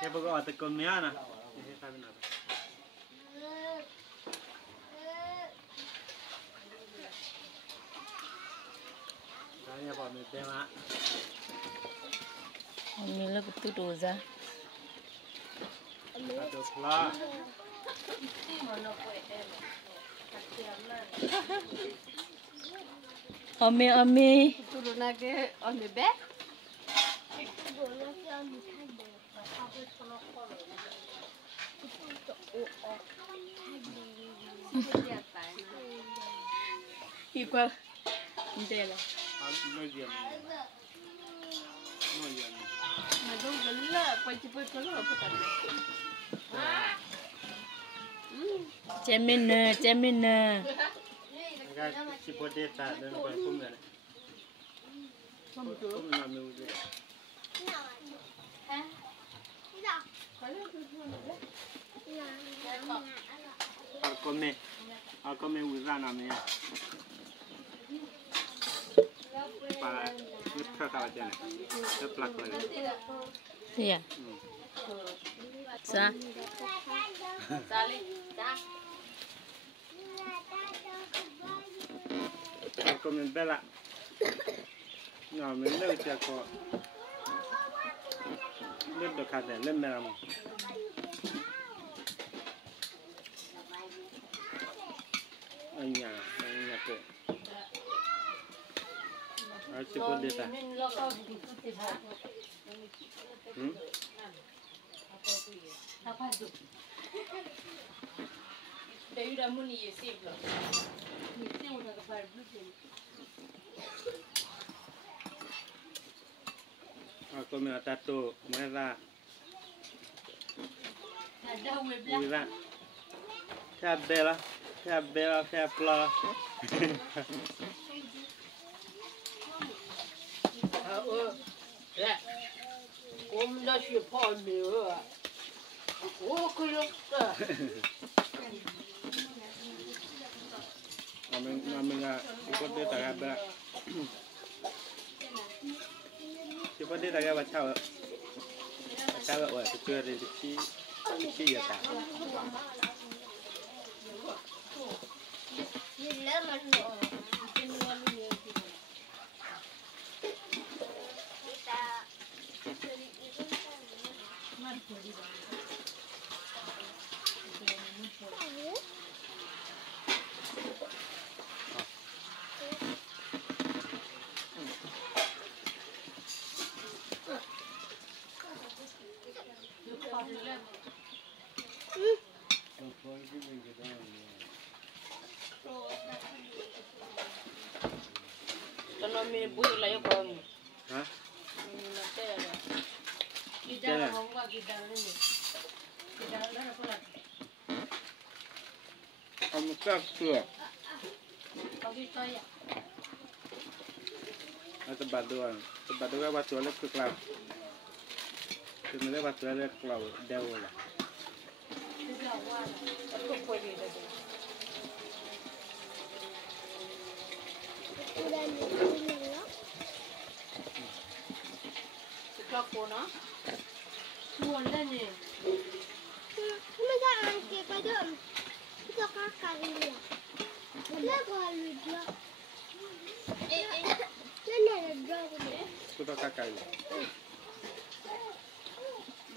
Dia bawa atau komian ah. Ini tak benar. Tanya apa mesti mak? Mila betul dosa. Ada pula. Ame. Turun lagi ame be. Igual. Entela. Medium. Medium. Madam galla cepat kalau apa tadi? Cemina. Agak cepat dia tak dan berkum kan. Berkum nama itu. Alkome uzan namanya. Para kita kalah jalan, terplak lagi. Iya. Sa. Alkome bela. Nama ini udah kok. Lebih kata, lebih merah. Anya kok. Cepat dia tak. Apa tu? Dia udah muni sih belum. Ini udah kebar belum. Aku minta tu merah. Ada weblah. Merah. Cabela, pla. Om dah siapa ni? Oh, kelak. Namanya cepat dia tak ada. Cepat dia tak ada baca. Baca apa? Betul ada kecil ya tak. Kalau me buat lah ya kau. Hah? Nanti ada. Kita mau buat kita ni. Kita ada apa lagi? Kamu tak tu. Bagi saya. Tempat doang batu oleh ke kelau. Sebenarnya batu oleh kelau dewa lah. Aku pergi dah. Sekarang kona. Tuan dah ni. Macam angke pada kita kakak ini. Lagu halu dia. Mana ada draw ni? Kita kakak ini.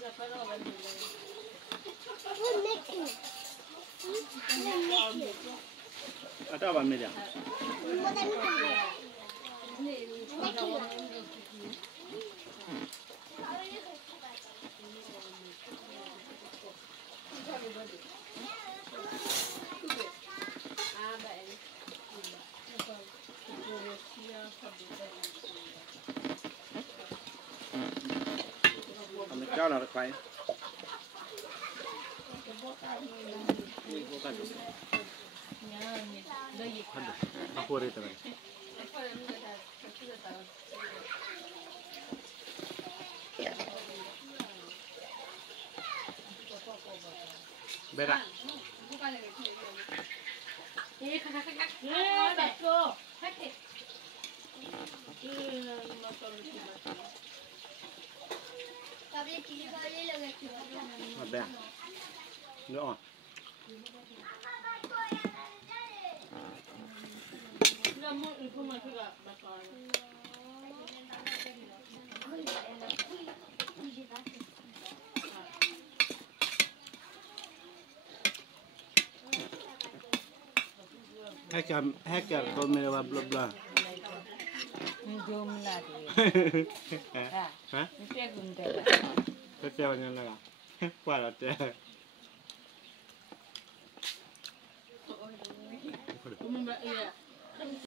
Berapa orang ni? What making? Ada apa meja? Kami kau nak kai. Apa orang itu? Berak. Tapi pilih kali lagi มาแบ่งเนื้ออ่อน แล้วมึงอีกพวกมันคือกับมาก่อน Hacker kau mana buat bla bla. Jom lah tu. Ha? Mesti aku minta. Kau macam mana lah? Kuat lah tu. Kamu mbak iya.